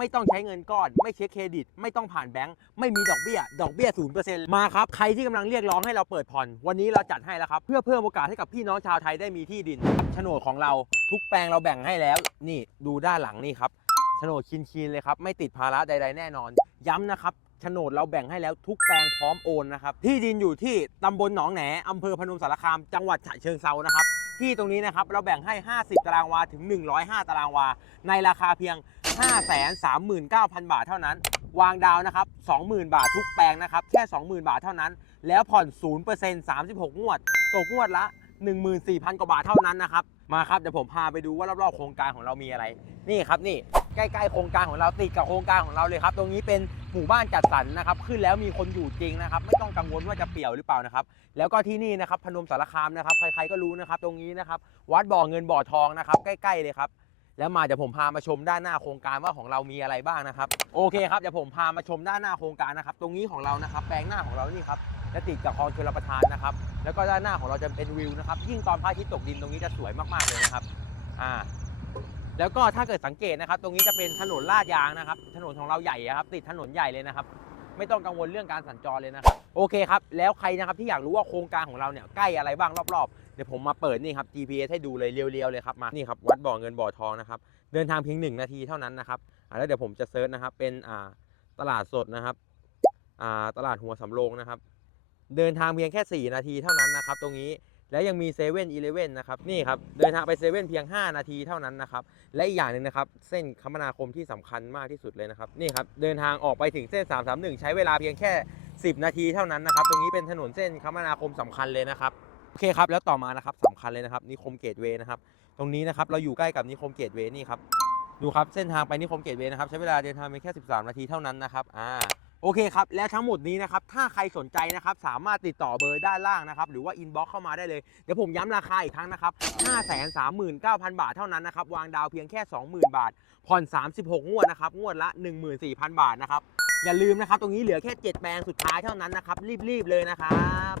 ไม่ต้องใช้เงินก้อน ไม่เช็คเครดิต ไม่ต้องผ่านแบงก์ไม่มีดอกเบี้ย ดอกเบี้ยศูนย์เปอร์เซ็นต์มาครับ ใครที่กำลังเรียกร้องให้เราเปิดผ่อน วันนี้เราจัดให้แล้วครับ เพื่อเพิ่มโอกาสให้กับพี่น้องชาวไทยได้มีที่ดินโฉนดของเราทุกแปลงเราแบ่งให้แล้ว นี่ดูด้านหลังนี่ครับโฉนดคินๆเลยครับไม่ติดภาระใด ๆ แน่นอน ย้ำนะครับโฉนดเราแบ่งให้แล้วทุกแปลงพร้อมโอนนะครับที่ดินอยู่ที่ตำบลหนองแหนอำเภอพนมสารคาม จังหวัดฉะเชิงเซานะครับ ที่ตรงนี้นะครับเราแบ่งให้ 50 ตารางวาถึง 105 ตารางวา ในราคาเพียง 539,000 บาทเท่านั้น วางดาวนะครับ 20,000 บาททุกแปลงนะครับ แค่ 20,000 บาทเท่านั้น แล้วผ่อน 0% 36 งวด ตกงวดละ 14,000 กว่าบาทเท่านั้นนะครับ มาครับ เดี๋ยวผมพาไปดูว่ารอบๆโครงการของเรามีอะไร นี่ครับนี่ ใกล้ๆโครงการของเราติดกับโครงการของเราเลยครับ ตรงนี้เป็นหมู่บ้านจัดสรรนะครับ ขึ้นแล้วมีคนอยู่จริงนะครับ ไม่ต้องกังวลว่าจะเปี่ยวหรือเปล่านะครับ แล้วก็ที่นี่นะครับพนมสารคามนะครับ ใครๆก็รู้นะครับ ตรงนี้นะครับ วัดบ่อเงินบ่อทองนะครับ ใกล้ๆเลยครับ แล้วมาเดี๋ยวผมพามาชมด้านหน้าโครงการว่าของเรามีอะไรบ้างนะครับ โอเคครับเดี๋ยวผมพามาชมด้านหน้าโครงการนะครับ ตรงนี้ของเรานะครับ แปลงหน้าของเรานี่ครับจะติดกับคลองชลประทานนะครับ แล้วก็ด้านหน้าของเราจะเป็นวิวนะครับ ยิ่งตอนพระอาทิตย์ตกดินตรงนี้จะสวยมากๆเลยนะครับ แล้วก็ถ้าเกิดสังเกตนะครับ ตรงนี้จะเป็นถนนลาดยางนะครับ ถนนของเราใหญ่ครับ ติดถนนใหญ่เลยนะครับ ไม่ต้องกังวลเรื่องการสัญจรเลยนะครับ โอเคครับ แล้วใครนะครับที่อยากรู้ว่าโครงการของเราเนี่ยใกล้อะไรบ้างรอบๆ เดี๋ยวผมมาเปิดนี่ครับ GPS ให้ดูเลยเรียวๆเลยครับ มา นี่ครับ วัดบ่อเงินบ่อทองนะครับ เดินทางเพียงหนึ่งนาทีเท่านั้นนะครับแล้วเดี๋ยวผมจะเซิร์ชนะครับ เป็นตลาดสดนะครับตลาดหัวสำโรงนะครับ เดินทางเพียงแค่ 4 นาทีเท่านั้นนะครับ ตรงนี้ แล้วยังมีเซเว่นอีเลเว่นนะครับนี่ครับเดินทางไปเซเว่นเพียง 5 นาทีเท่านั้นนะครับและอีกอย่างหนึ่งนะครับเส้นคมนาคมที่สำคัญมากที่สุดเลยนะครับนี่ครับเดินทางออกไปถึงเส้น 331 ใช้เวลาเพียงแค่ 10 นาทีเท่านั้นนะครับตรงนี้เป็นถนนเส้นคมนาคมสำคัญเลยนะครับโอเคครับแล้วต่อมานะครับสำคัญเลยนะครับนิคมเกตเวย์นะครับตรงนี้นะครับเราอยู่ใกล้กับนิคมเกตเวย์นี่ครับดูครับเส้นทางไปนิคมเกตเวย์นะครับใช้เวลาเดินทางเพียงแค่ 13 นาทีเท่านั้นนะครับอ่า โอเคครับ และทั้งหมดนี้นะครับ ถ้าใครสนใจนะครับ สามารถติดต่อเบอร์ด้านล่างนะครับ หรือว่าอินบ็อกเข้ามาได้เลย เดี๋ยวผมย้ำราคาอีกครั้งนะครับ 539,000 บาทเท่านั้นนะครับ วางดาวเพียงแค่ 20,000 บาท ผ่อน 36 งวดนะครับ งวดละ 14,000 บาทนะครับ อย่าลืมนะครับ ตรงนี้เหลือแค่ 7 แปลงสุดท้ายเท่านั้นนะครับ รีบๆ เลยนะครับ